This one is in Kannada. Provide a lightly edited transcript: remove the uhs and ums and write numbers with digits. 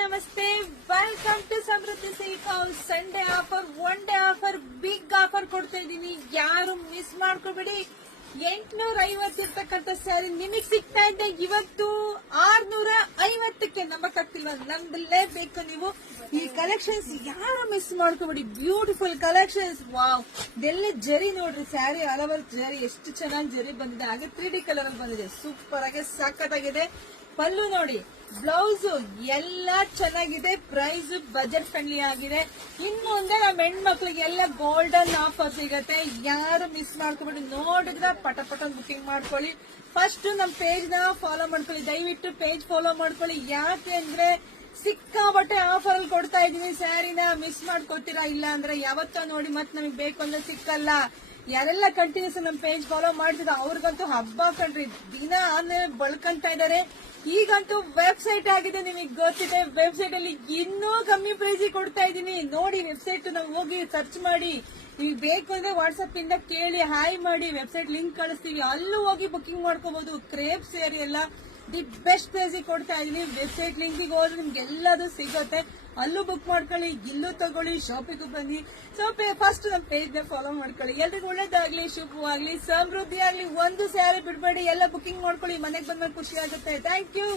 ನಮಸ್ತೆ, welcome to Samruddhi silk house. Sunday offer, one day offer, big offer ಕೊಡ್ತಾ ಇದ್ದೀನಿ. ಯಾರು ಮಿಸ್ ಮಾಡ್ಕೊಬೇಡಿ. 850 ಇರ್ತಕ್ಕಂಥ ಸ್ಯಾರಿ ನಿಮಗ್ ಸಿಗ್ತಾ ಇದೆ ಇವತ್ತು 650ಕ್ಕೆ. ನಂಬಕ್ಕಾಗ್ತಿಲ್ವಾ? ನಂಬಲೇಬೇಕು ನೀವು. ಈ ಕಲೆಕ್ಷನ್ಸ್ ಯಾರು ಮಿಸ್ ಮಾಡ್ಕೊಬೇಡಿ. Beautiful collections. ವಾವ್, ಇದೆಲ್ಲ ಜರಿ ನೋಡ್ರಿ. ಸ್ಯಾರಿ ಆಲ್ ಓವರ್ ಜರಿ, ಎಷ್ಟು ಚೆನ್ನಾಗಿ ಜರಿ ಬಂದಿದೆ. ಹಾಗೆ 3D ಕಲರ್ ಅಲ್ಲಿ ಬಂದಿದೆ. ಸೂಪರ್ ಆಗಿ ಸಖತ್ತಾಗಿದೆ. ಪಲ್ಲು ನೋಡಿ, ಬ್ಲೌಸ್ ಎಲ್ಲ ಚೆನ್ನಾಗಿದೆ. ಪ್ರೈಸ್ ಬಜೆಟ್ ಫ್ರೆಂಡ್ಲಿ ಆಗಿದೆ. ಇನ್ನು ಮುಂದೆ ನಮ್ಮ ಹೆಣ್ಮಕ್ಳಿಗೆಲ್ಲ ಗೋಲ್ಡನ್ ಆಫರ್ ಸಿಗತ್ತೆ. ಯಾರು ಮಿಸ್ ಮಾಡ್ಕೊಬೇಡಿ. ನೋಡಿದ್ರೆ ಪಟ ಬುಕಿಂಗ್ ಮಾಡ್ಕೊಳ್ಳಿ. ಫಸ್ಟ್ ನಮ್ ಪೇಜ್ ನ ಫಾಲೋ ಮಾಡ್ಕೊಳ್ಳಿ. ದಯವಿಟ್ಟು ಪೇಜ್ ಫಾಲೋ ಮಾಡ್ಕೊಳ್ಳಿ. ಯಾಕೆ ಅಂದ್ರೆ ಸಿಕ್ಕಾಬಟ್ಟೆ ಆಫರ್ ಅಲ್ಲಿ ಕೊಡ್ತಾ ಇದೀನಿ. ಸ್ಯಾರಿನ ಮಿಸ್ ಮಾಡ್ಕೊತೀರಾ. ಇಲ್ಲ ಅಂದ್ರೆ ಯಾವತ್ತೋ ನೋಡಿ ಮತ್ ನಮಗ್ ಬೇಕು ಅಂದ್ರೆ ಸಿಕ್ಕಲ್ಲ. ಯಾರೆಲ್ಲ ಕಂಟಿನ್ಯೂಸ್ ನಮ್ ಪೇಜ್ ಫಾಲೋ ಮಾಡ್ತಿದ್ರು ಅವ್ರಿಗಂತೂ ಹಬ್ಬ ಕಣ್ರಿ. ದಿನ ಆದ್ಮೇಲೆ ಬಳಕಂತ ಇದಾರೆ. ಈಗಂತೂ ವೆಬ್ಸೈಟ್ ಆಗಿದೆ, ನಿಮಗೆ ಗೊತ್ತಿದೆ. ವೆಬ್ಸೈಟ್ ಅಲ್ಲಿ ಇನ್ನೂ ಕಮ್ಮಿ ಪ್ರೈಸ್ ಕೊಡ್ತಾ ಇದೀನಿ. ನೋಡಿ, ವೆಬ್ಸೈಟ್ ನಾವು ಹೋಗಿ ಸರ್ಚ್ ಮಾಡಿ. ನೀವು ಬೇಕು ಅಂದ್ರೆ ವಾಟ್ಸ್ಆಪ್ ಇಂದ ಕೇಳಿ, ಹಾಯ್ ಮಾಡಿ. ವೆಬ್ಸೈಟ್ ಲಿಂಕ್ ಕಳಿಸ್ತೀವಿ, ಅಲ್ಲೂ ಹೋಗಿ ಬುಕಿಂಗ್ ಮಾಡ್ಕೋಬಹುದು. ಕ್ರೇಪ್ ಸೇರಿ ಎಲ್ಲ ದಿ ಬೆಸ್ಟ್ ಪ್ರೈಸ್ ಕೊಡ್ತಾ ಇದೀನಿ. ವೆಬ್ಸೈಟ್ ಲಿಂಕಿಗೆ ಹೋದ್ರೆ ನಿಮ್ಗೆ ಎಲ್ಲದೂ ಸಿಗುತ್ತೆ. ಅಲ್ಲೂ ಬುಕ್ ಮಾಡ್ಕೊಳ್ಳಿ, ಇಲ್ಲೂ ತಗೊಳ್ಳಿ, ಶಾಪಿಗೂ ಬನ್ನಿ. ಸೊ ಫಸ್ಟ್ ನಮ್ಮ ಪೇಜ್ ನ ಫಾಲೋ ಮಾಡ್ಕೊಳ್ಳಿ. ಎಲ್ರಿಗೂ ಒಳ್ಳೇದಾಗ್ಲಿ, ಶುಭವಾಗ್ಲಿ, ಸಮೃದ್ಧಿ ಆಗ್ಲಿ. ಒಂದು ಸ್ಯಾರಿ ಬಿಡಬೇಡಿ, ಎಲ್ಲ ಬುಕಿಂಗ್ ಮಾಡ್ಕೊಳ್ಳಿ. ಮನೆಗೆ ಬಂದ್ಮೇಲೆ ಖುಷಿ ಆಗುತ್ತೆ. Thank you.